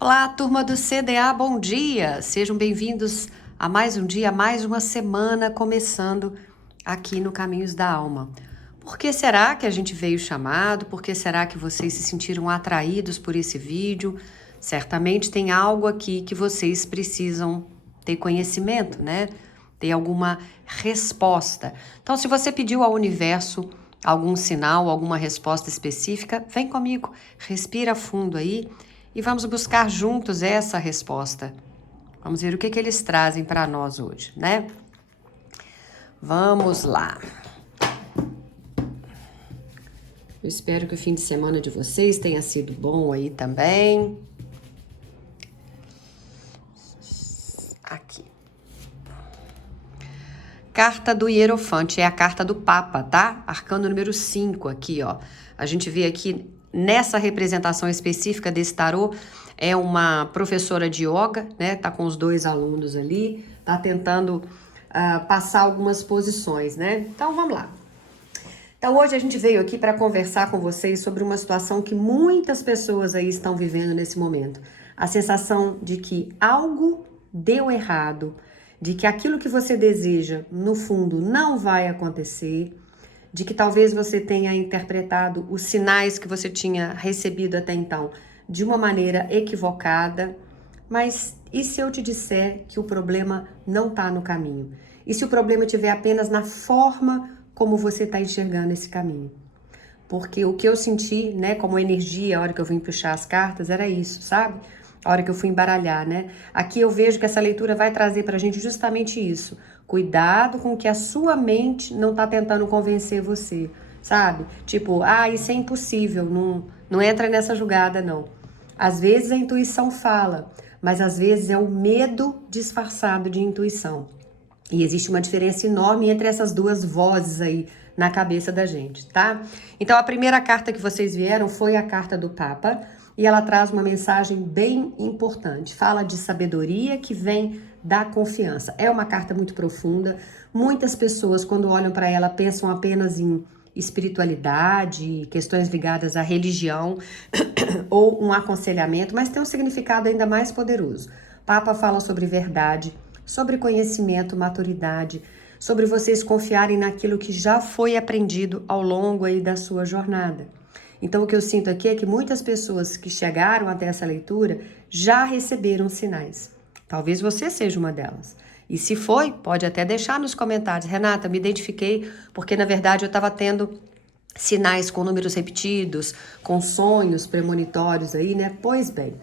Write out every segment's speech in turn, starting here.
Olá, turma do CDA, bom dia! Sejam bem-vindos a mais um dia, a mais uma semana começando aqui no Caminhos da Alma. Por que será que a gente veio chamado? Por que será que vocês se sentiram atraídos por esse vídeo? Certamente tem algo aqui que vocês precisam ter conhecimento, né? Ter alguma resposta. Então, se você pediu ao universo algum sinal, alguma resposta específica, vem comigo, respira fundo aí e vamos buscar juntos essa resposta. Vamos ver o que eles trazem para nós hoje, né? Vamos lá. Eu espero que o fim de semana de vocês tenha sido bom aí também. Aqui. Carta do Hierofante, é a carta do Papa, tá? Arcano número 5 aqui, ó. A gente vê aqui nessa representação específica desse tarô, é uma professora de yoga, né? Tá com os dois alunos ali, tá tentando passar algumas posições, né? Então, vamos lá. Então, hoje a gente veio aqui para conversar com vocês sobre uma situação que muitas pessoas aí estão vivendo nesse momento. A sensação de que algo deu errado, de que aquilo que você deseja, no fundo, não vai acontecer, de que talvez você tenha interpretado os sinais que você tinha recebido até então de uma maneira equivocada. Mas e se eu te disser que o problema não está no caminho? E se o problema estiver apenas na forma como você está enxergando esse caminho? Porque o que eu senti, né, como energia, a hora que eu vim puxar as cartas, era isso, sabe? A hora que eu fui embaralhar, né? Aqui eu vejo que essa leitura vai trazer pra gente justamente isso. Cuidado com que a sua mente não tá tentando convencer você, sabe? Tipo, isso é impossível, não entra nessa jogada, não. Às vezes a intuição fala, mas às vezes é o medo disfarçado de intuição. E existe uma diferença enorme entre essas duas vozes aí na cabeça da gente, tá? Então, a primeira carta que vocês vieram foi a carta do Papa, e ela traz uma mensagem bem importante. Fala de sabedoria que vem da confiança. É uma carta muito profunda. Muitas pessoas, quando olham para ela, pensam apenas em espiritualidade, questões ligadas à religião ou um aconselhamento, mas tem um significado ainda mais poderoso. Papa fala sobre verdade, sobre conhecimento, maturidade, sobre vocês confiarem naquilo que já foi aprendido ao longo aí da sua jornada. Então, o que eu sinto aqui é que muitas pessoas que chegaram até essa leitura já receberam sinais. Talvez você seja uma delas. E se foi, pode até deixar nos comentários. Renata, me identifiquei porque, na verdade, eu estava tendo sinais com números repetidos, com sonhos premonitórios aí, né? Pois bem.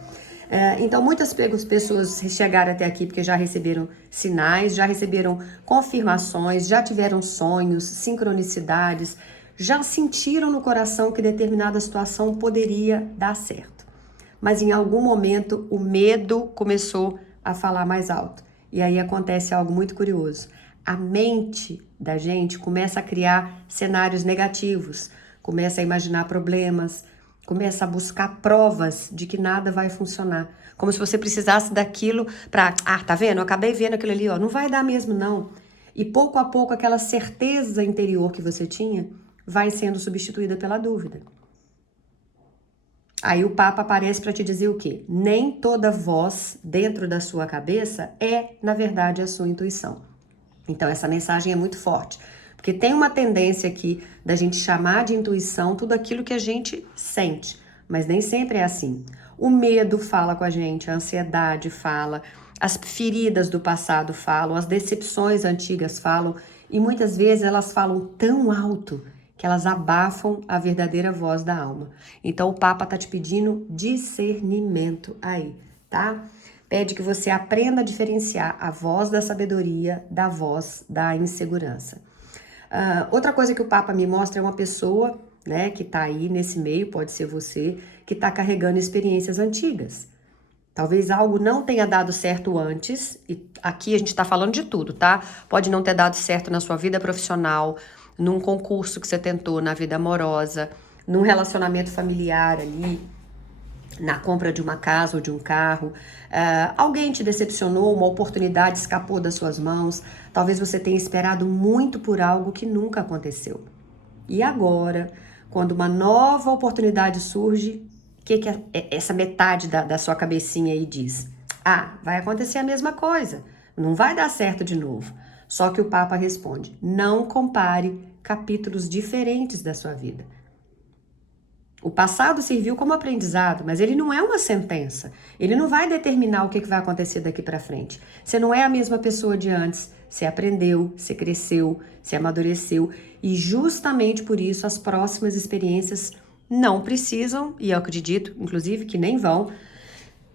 Então, muitas pessoas chegaram até aqui porque já receberam sinais, já receberam confirmações, já tiveram sonhos, sincronicidades, já sentiram no coração que determinada situação poderia dar certo. Mas em algum momento o medo começou a falar mais alto. E aí acontece algo muito curioso. A mente da gente começa a criar cenários negativos, começa a imaginar problemas, começa a buscar provas de que nada vai funcionar. Como se você precisasse daquilo para... tá vendo? Eu acabei vendo aquilo ali, ó. Não vai dar mesmo, não. E pouco a pouco aquela certeza interior que você tinha vai sendo substituída pela dúvida. Aí o Papa aparece para te dizer o quê? Nem toda voz dentro da sua cabeça é, na verdade, a sua intuição. Então essa mensagem é muito forte. Porque tem uma tendência aqui da gente chamar de intuição tudo aquilo que a gente sente, mas nem sempre é assim. O medo fala com a gente, a ansiedade fala, as feridas do passado falam, as decepções antigas falam, e muitas vezes elas falam tão alto que elas abafam a verdadeira voz da alma. Então o Papa tá te pedindo discernimento aí, tá? Pede que você aprenda a diferenciar a voz da sabedoria da voz da insegurança. Outra coisa que o Papa me mostra é uma pessoa, né, que tá aí nesse meio, pode ser você, que tá carregando experiências antigas. Talvez algo não tenha dado certo antes, e aqui a gente tá falando de tudo, tá? Pode não ter dado certo na sua vida profissional, num concurso que você tentou, na vida amorosa, num relacionamento familiar ali, na compra de uma casa ou de um carro, alguém te decepcionou, uma oportunidade escapou das suas mãos, talvez você tenha esperado muito por algo que nunca aconteceu. E agora, quando uma nova oportunidade surge, que essa metade da sua cabecinha aí diz? Ah, vai acontecer a mesma coisa, não vai dar certo de novo. Só que o Papa responde, não compare capítulos diferentes da sua vida. O passado serviu como aprendizado, mas ele não é uma sentença. Ele não vai determinar o que vai acontecer daqui para frente. Você não é a mesma pessoa de antes. Você aprendeu, você cresceu, você amadureceu. E justamente por isso as próximas experiências não precisam, e eu acredito, inclusive, que nem vão,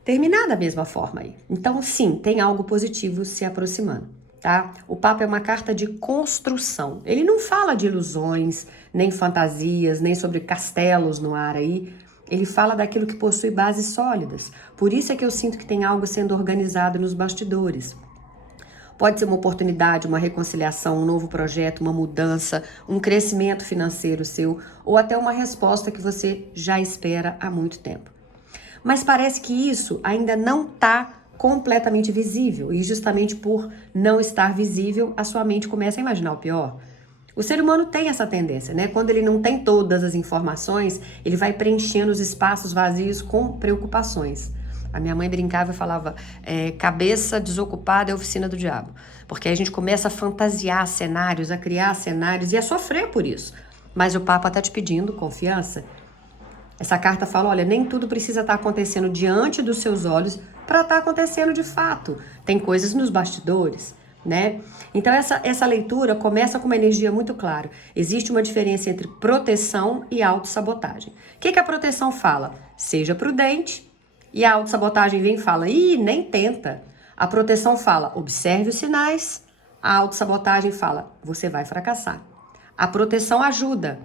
terminar da mesma forma aí. Então, sim, tem algo positivo se aproximando, tá? O Papa é uma carta de construção. Ele não fala de ilusões, nem fantasias, nem sobre castelos no ar aí. Ele fala daquilo que possui bases sólidas. Por isso é que eu sinto que tem algo sendo organizado nos bastidores. Pode ser uma oportunidade, uma reconciliação, um novo projeto, uma mudança, um crescimento financeiro seu, ou até uma resposta que você já espera há muito tempo. Mas parece que isso ainda não está completamente visível, e justamente por não estar visível, a sua mente começa a imaginar o pior. O ser humano tem essa tendência, né? Quando ele não tem todas as informações, ele vai preenchendo os espaços vazios com preocupações. A minha mãe brincava e falava, cabeça desocupada é a oficina do diabo. Porque aí a gente começa a fantasiar cenários, a criar cenários e a sofrer por isso. Mas o Papa está te pedindo confiança. Essa carta fala, olha, nem tudo precisa estar acontecendo diante dos seus olhos para estar acontecendo de fato. Tem coisas nos bastidores, né? Então essa leitura começa com uma energia muito clara. Existe uma diferença entre proteção e autossabotagem. O que a proteção fala? Seja prudente. E a autossabotagem vem e fala, ih, nem tenta. A proteção fala, observe os sinais. A autossabotagem fala, você vai fracassar. A proteção ajuda.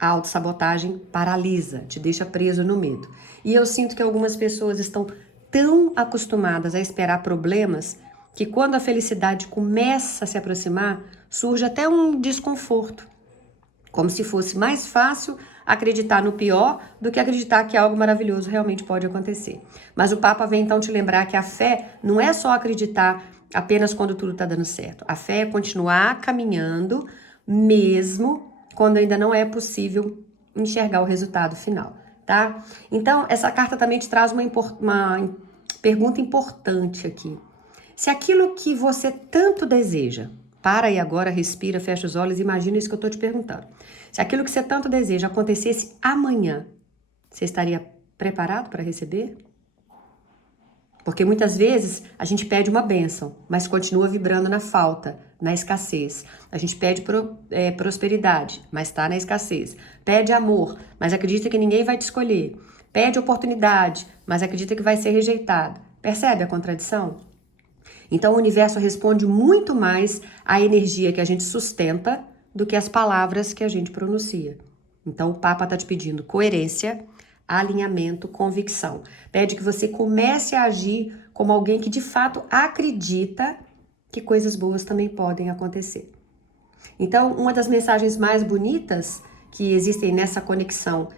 A autossabotagem paralisa, te deixa preso no medo. E eu sinto que algumas pessoas estão tão acostumadas a esperar problemas que quando a felicidade começa a se aproximar, surge até um desconforto. Como se fosse mais fácil acreditar no pior do que acreditar que algo maravilhoso realmente pode acontecer. Mas o Papa vem então te lembrar que a fé não é só acreditar apenas quando tudo está dando certo. A fé é continuar caminhando mesmo quando ainda não é possível enxergar o resultado final, tá? Então, essa carta também te traz uma pergunta importante aqui. Se aquilo que você tanto deseja, para aí agora, respira, fecha os olhos e imagina isso que eu estou te perguntando. Se aquilo que você tanto deseja acontecesse amanhã, você estaria preparado para receber? Porque muitas vezes a gente pede uma bênção, mas continua vibrando na falta, na escassez. A gente pede prosperidade, mas está na escassez. Pede amor, mas acredita que ninguém vai te escolher. Pede oportunidade, mas acredita que vai ser rejeitado. Percebe a contradição? Então o universo responde muito mais à energia que a gente sustenta do que as palavras que a gente pronuncia. Então o Papa está te pedindo coerência, alinhamento, convicção. Pede que você comece a agir como alguém que de fato acredita que coisas boas também podem acontecer. Então, uma das mensagens mais bonitas que existem nessa conexão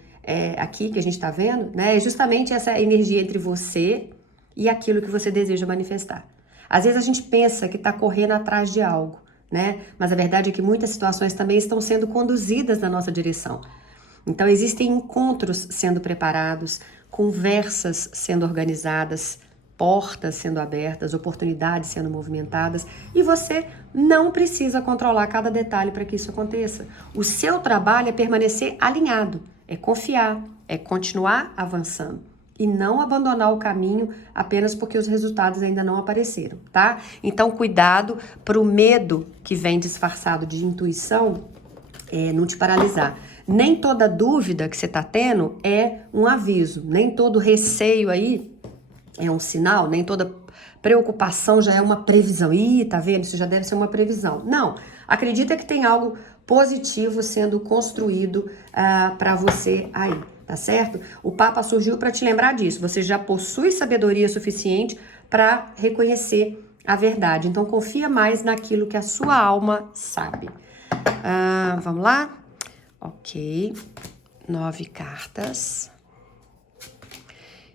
aqui que a gente está vendo, né, é justamente essa energia entre você e aquilo que você deseja manifestar. Às vezes a gente pensa que está correndo atrás de algo, né? Mas a verdade é que muitas situações também estão sendo conduzidas na nossa direção. Então, existem encontros sendo preparados, conversas sendo organizadas, portas sendo abertas, oportunidades sendo movimentadas, e você não precisa controlar cada detalhe para que isso aconteça. O seu trabalho é permanecer alinhado, é confiar, é continuar avançando e não abandonar o caminho apenas porque os resultados ainda não apareceram, tá? Então, cuidado para o medo que vem disfarçado de intuição não te paralisar. Nem toda dúvida que você está tendo é um aviso, nem todo receio aí é um sinal, nem toda preocupação já é uma previsão. Ih, tá vendo? Isso já deve ser uma previsão. Não, acredita que tem algo positivo sendo construído para você aí, tá certo? O Papa surgiu para te lembrar disso. Você já possui sabedoria suficiente para reconhecer a verdade. Então confia mais naquilo que a sua alma sabe. Vamos lá? Ok, 9 cartas.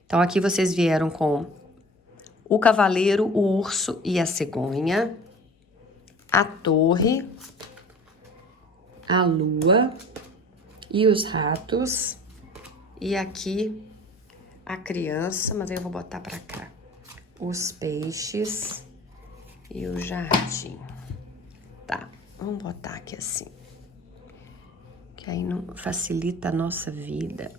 Então, aqui vocês vieram com o cavaleiro, o urso e a cegonha, a torre, a lua e os ratos. E aqui a criança, mas aí eu vou botar pra cá. Os peixes e o jardim. Tá, vamos botar aqui assim. Que aí não facilita a nossa vida.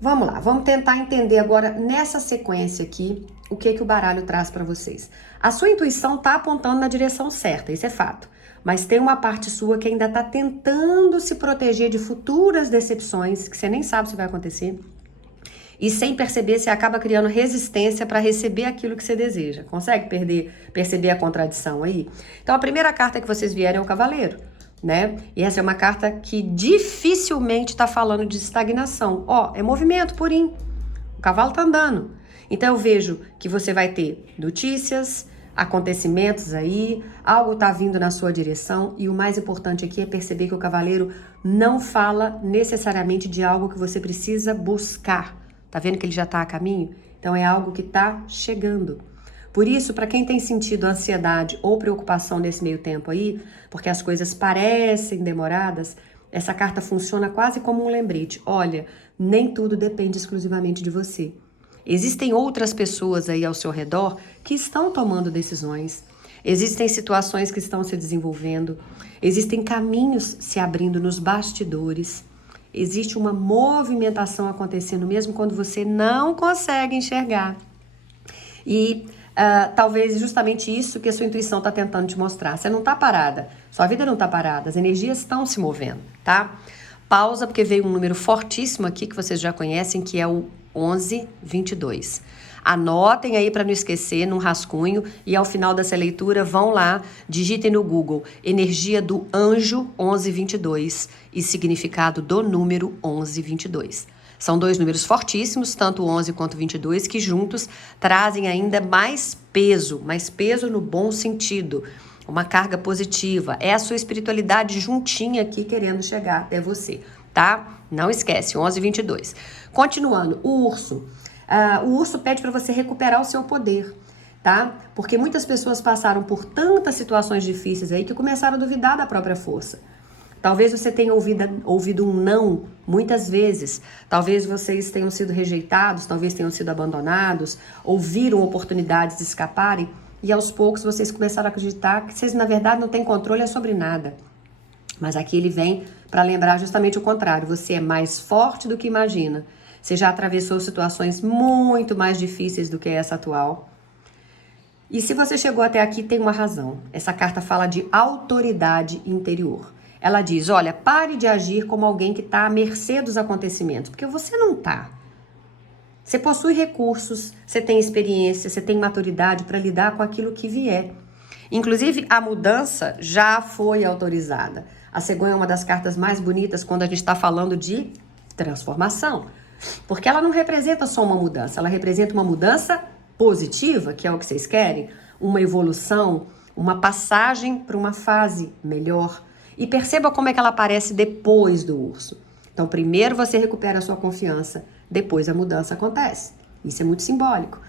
Vamos lá, vamos tentar entender agora nessa sequência aqui o que o baralho traz para vocês. A sua intuição tá apontando na direção certa, isso é fato. Mas tem uma parte sua que ainda tá tentando se proteger de futuras decepções, que você nem sabe se vai acontecer. E sem perceber, você acaba criando resistência para receber aquilo que você deseja. Consegue perceber a contradição aí? Então, a primeira carta que vocês vieram é o Cavaleiro, né? E essa é uma carta que dificilmente está falando de estagnação. Ó, é movimento purinho. O cavalo tá andando. Então, eu vejo que você vai ter notícias, acontecimentos aí, algo tá vindo na sua direção. E o mais importante aqui é perceber que o Cavaleiro não fala necessariamente de algo que você precisa buscar. Tá vendo que ele já tá a caminho? Então é algo que tá chegando. Por isso, para quem tem sentido ansiedade ou preocupação nesse meio tempo aí, porque as coisas parecem demoradas, essa carta funciona quase como um lembrete. Olha, nem tudo depende exclusivamente de você. Existem outras pessoas aí ao seu redor que estão tomando decisões. Existem situações que estão se desenvolvendo. Existem caminhos se abrindo nos bastidores. Existe uma movimentação acontecendo mesmo quando você não consegue enxergar. E talvez justamente isso que a sua intuição está tentando te mostrar. Você não está parada, sua vida não está parada, as energias estão se movendo, tá? Pausa, porque veio um número fortíssimo aqui que vocês já conhecem, que é o 1122. Anotem aí para não esquecer num rascunho e ao final dessa leitura vão lá, digitem no Google energia do anjo 1122 e significado do número 1122. São dois números fortíssimos, tanto o 11 quanto o 22, que juntos trazem ainda mais peso no bom sentido, uma carga positiva. É a sua espiritualidade juntinha aqui querendo chegar até você, tá? Não esquece, 1122. Continuando, o urso. O urso pede para você recuperar o seu poder, tá? Porque muitas pessoas passaram por tantas situações difíceis aí que começaram a duvidar da própria força. Talvez você tenha ouvido um não muitas vezes. Talvez vocês tenham sido rejeitados, talvez tenham sido abandonados, ouviram oportunidades de escaparem e aos poucos vocês começaram a acreditar que vocês na verdade não têm controle sobre nada. Mas aqui ele vem para lembrar justamente o contrário. Você é mais forte do que imagina. Você já atravessou situações muito mais difíceis do que essa atual. E se você chegou até aqui, tem uma razão. Essa carta fala de autoridade interior. Ela diz, olha, pare de agir como alguém que está à mercê dos acontecimentos, porque você não está. Você possui recursos, você tem experiência, você tem maturidade para lidar com aquilo que vier. Inclusive, a mudança já foi autorizada. A cegonha é uma das cartas mais bonitas quando a gente está falando de transformação. Porque ela não representa só uma mudança, ela representa uma mudança positiva, que é o que vocês querem, uma evolução, uma passagem para uma fase melhor. E perceba como é que ela aparece depois do urso. Então, primeiro você recupera a sua confiança, depois a mudança acontece. Isso é muito simbólico.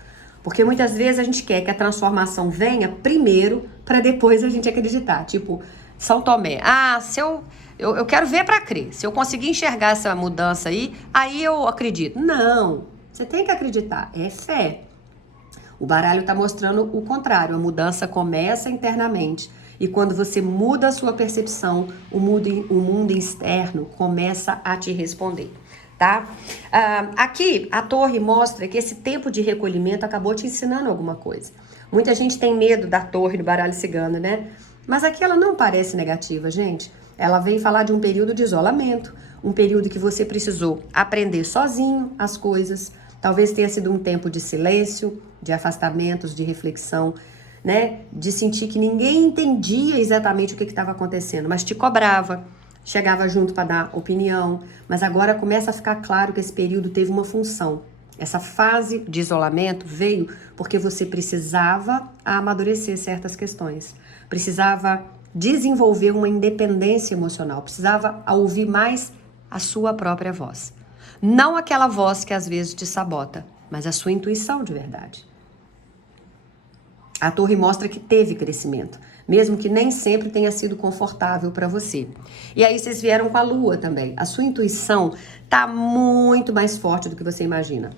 Porque muitas vezes a gente quer que a transformação venha primeiro para depois a gente acreditar. Tipo, São Tomé. Eu quero ver para crer. Se eu conseguir enxergar essa mudança aí eu acredito. Não, você tem que acreditar. É fé. O baralho está mostrando o contrário. A mudança começa internamente. E quando você muda a sua percepção, o mundo externo começa a te responder, tá? Aqui, a torre mostra que esse tempo de recolhimento acabou te ensinando alguma coisa. Muita gente tem medo da torre do baralho cigano, né? Mas aqui ela não parece negativa, gente. Ela vem falar de um período de isolamento, um período que você precisou aprender sozinho as coisas. Talvez tenha sido um tempo de silêncio, de afastamentos, de reflexão, né? De sentir que ninguém entendia exatamente o que estava acontecendo, mas te cobrava, chegava junto para dar opinião. Mas agora começa a ficar claro que esse período teve uma função. Essa fase de isolamento veio porque você precisava amadurecer certas questões, precisava desenvolver uma independência emocional, precisava ouvir mais a sua própria voz. Não aquela voz que às vezes te sabota, mas a sua intuição de verdade. A torre mostra que teve crescimento, mesmo que nem sempre tenha sido confortável para você. E aí vocês vieram com a lua também. A sua intuição tá muito mais forte do que você imagina,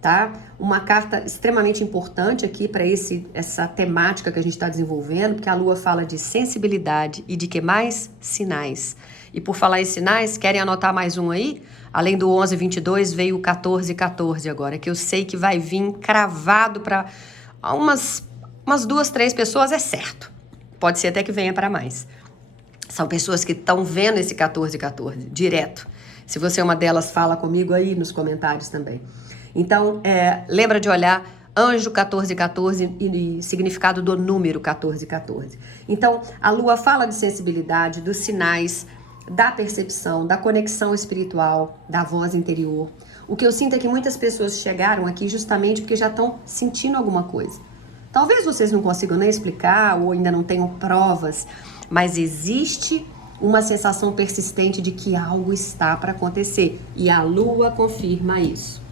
tá? Uma carta extremamente importante aqui para essa temática que a gente está desenvolvendo, porque a lua fala de sensibilidade e de que mais? Sinais. E por falar em sinais, querem anotar mais um aí? Além do 11-22, veio o 14-14 agora, que eu sei que vai vir cravado para umas 2, 3 pessoas, é certo. Pode ser até que venha para mais. São pessoas que estão vendo esse 14-14 direto. Se você é uma delas, fala comigo aí nos comentários também. Então, lembra de olhar anjo 1414 e significado do número 1414. Então, a lua fala de sensibilidade, dos sinais, da percepção, da conexão espiritual, da voz interior. O que eu sinto é que muitas pessoas chegaram aqui justamente porque já estão sentindo alguma coisa. Talvez vocês não consigam nem explicar ou ainda não tenham provas, mas existe uma sensação persistente de que algo está para acontecer. E a lua confirma isso.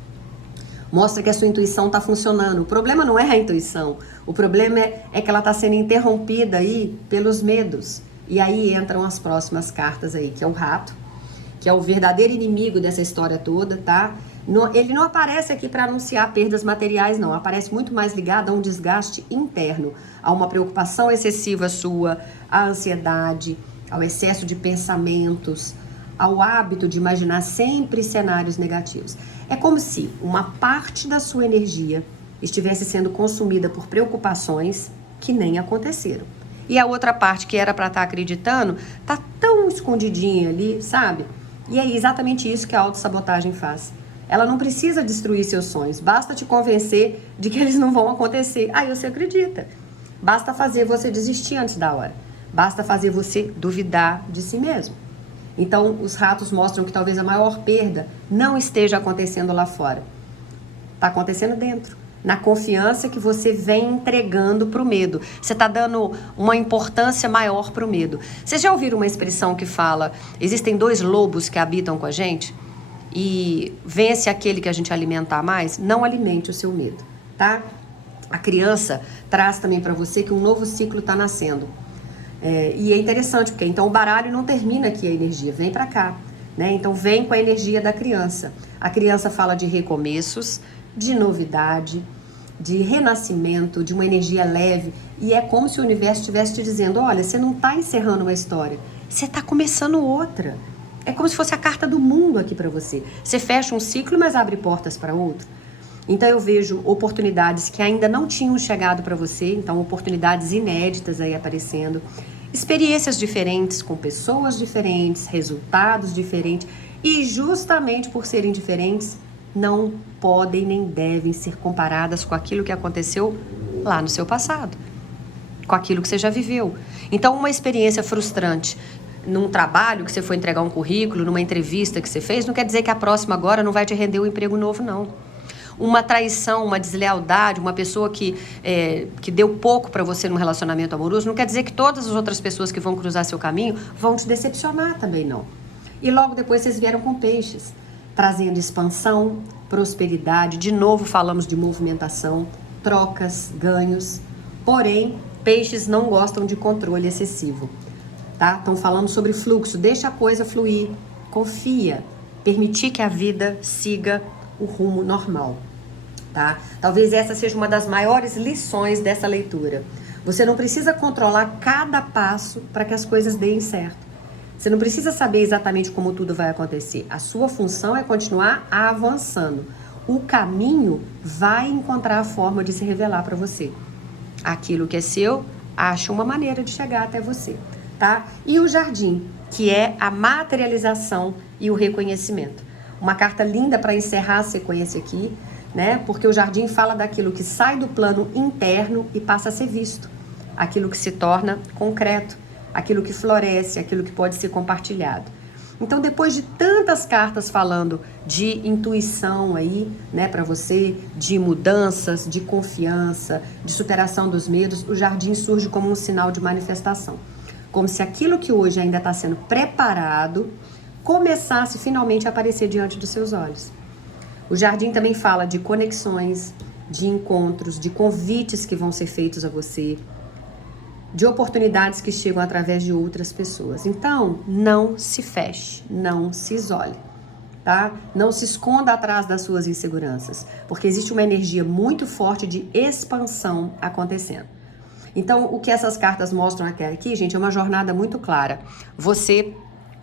Mostra que a sua intuição está funcionando. O problema não é a intuição. O problema é que ela está sendo interrompida aí pelos medos. E aí entram as próximas cartas aí, que é o rato, que é o verdadeiro inimigo dessa história toda, tá? Ele não aparece aqui para anunciar perdas materiais, não. Aparece muito mais ligado a um desgaste interno, a uma preocupação excessiva sua, à ansiedade, ao excesso de pensamentos, ao hábito de imaginar sempre cenários negativos. É como se uma parte da sua energia estivesse sendo consumida por preocupações que nem aconteceram. E a outra parte que era para estar acreditando, tá tão escondidinha ali, sabe? E é exatamente isso que a autossabotagem faz. Ela não precisa destruir seus sonhos, basta te convencer de que eles não vão acontecer. Aí você acredita. Basta fazer você desistir antes da hora. Basta fazer você duvidar de si mesmo. Então, os ratos mostram que talvez a maior perda não esteja acontecendo lá fora. Está acontecendo dentro. Na confiança que você vem entregando para o medo. Você está dando uma importância maior para o medo. Vocês já ouviram uma expressão que fala: existem 2 lobos que habitam com a gente? E vence aquele que a gente alimentar mais? Não alimente o seu medo, tá? A criança traz também para você que um novo ciclo está nascendo. E é interessante, porque então o baralho não termina aqui a energia, vem para cá, né? Então vem com a energia da criança. A criança fala de recomeços, de novidade, de renascimento, de uma energia leve. E é como se o universo estivesse te dizendo: olha, você não está encerrando uma história, você está começando outra. É como se fosse a carta do mundo aqui para você. Você fecha um ciclo, mas abre portas para outro. Então eu vejo oportunidades que ainda não tinham chegado para você, então oportunidades inéditas aí aparecendo, experiências diferentes com pessoas diferentes, resultados diferentes, e justamente por serem diferentes, não podem nem devem ser comparadas com aquilo que aconteceu lá no seu passado, com aquilo que você já viveu. Então uma experiência frustrante num trabalho que você foi entregar um currículo, numa entrevista que você fez, não quer dizer que a próxima agora não vai te render um emprego novo, não. Uma traição, uma deslealdade, uma pessoa que deu pouco para você num relacionamento amoroso, não quer dizer que todas as outras pessoas que vão cruzar seu caminho vão te decepcionar também, não. E logo depois vocês vieram com peixes, trazendo expansão, prosperidade. De novo falamos de movimentação, trocas, ganhos. Porém, peixes não gostam de controle excessivo. Tá? Estão falando sobre fluxo, deixa a coisa fluir, confia, permitir que a vida siga o rumo normal, tá? Talvez essa seja uma das maiores lições dessa leitura. Você não precisa controlar cada passo para que as coisas deem certo. Você não precisa saber exatamente como tudo vai acontecer. A sua função é continuar avançando. O caminho vai encontrar a forma de se revelar para você. Aquilo que é seu, acha uma maneira de chegar até você. Tá? E o jardim, que é a materialização e o reconhecimento. Uma carta linda para encerrar a sequência aqui, né? Porque o jardim fala daquilo que sai do plano interno e passa a ser visto. Aquilo que se torna concreto, aquilo que floresce, aquilo que pode ser compartilhado. Então, depois de tantas cartas falando de intuição aí, né, para você, de mudanças, de confiança, de superação dos medos, o jardim surge como um sinal de manifestação. Como se aquilo que hoje ainda está sendo preparado começasse finalmente a aparecer diante dos seus olhos. O jardim também fala de conexões, de encontros, de convites que vão ser feitos a você, de oportunidades que chegam através de outras pessoas. Então, não se feche, não se isole, tá? Não se esconda atrás das suas inseguranças, porque existe uma energia muito forte de expansão acontecendo. Então, o que essas cartas mostram aqui, gente, é uma jornada muito clara. Você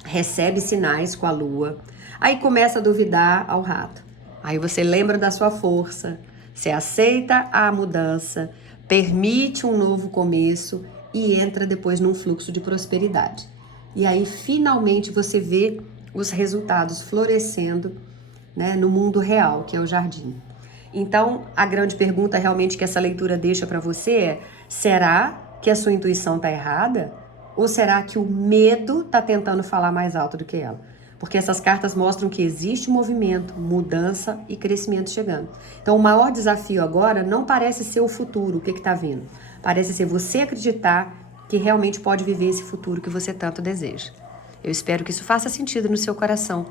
recebe sinais com a lua, aí começa a duvidar ao rato. Aí você lembra da sua força, você aceita a mudança, permite um novo começo e entra depois num fluxo de prosperidade. E aí, finalmente, você vê os resultados florescendo, né, no mundo real, que é o jardim. Então, a grande pergunta realmente que essa leitura deixa para você é: será que a sua intuição está errada? Ou será que o medo está tentando falar mais alto do que ela? Porque essas cartas mostram que existe movimento, mudança e crescimento chegando. Então, o maior desafio agora não parece ser o futuro, o que está vindo. Parece ser você acreditar que realmente pode viver esse futuro que você tanto deseja. Eu espero que isso faça sentido no seu coração.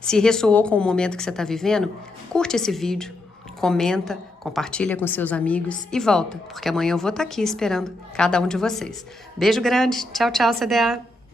Se ressoou com o momento que você está vivendo, curte esse vídeo, comenta, compartilha com seus amigos e volta, porque amanhã eu vou estar aqui esperando cada um de vocês. Beijo grande, tchau, tchau, CDA!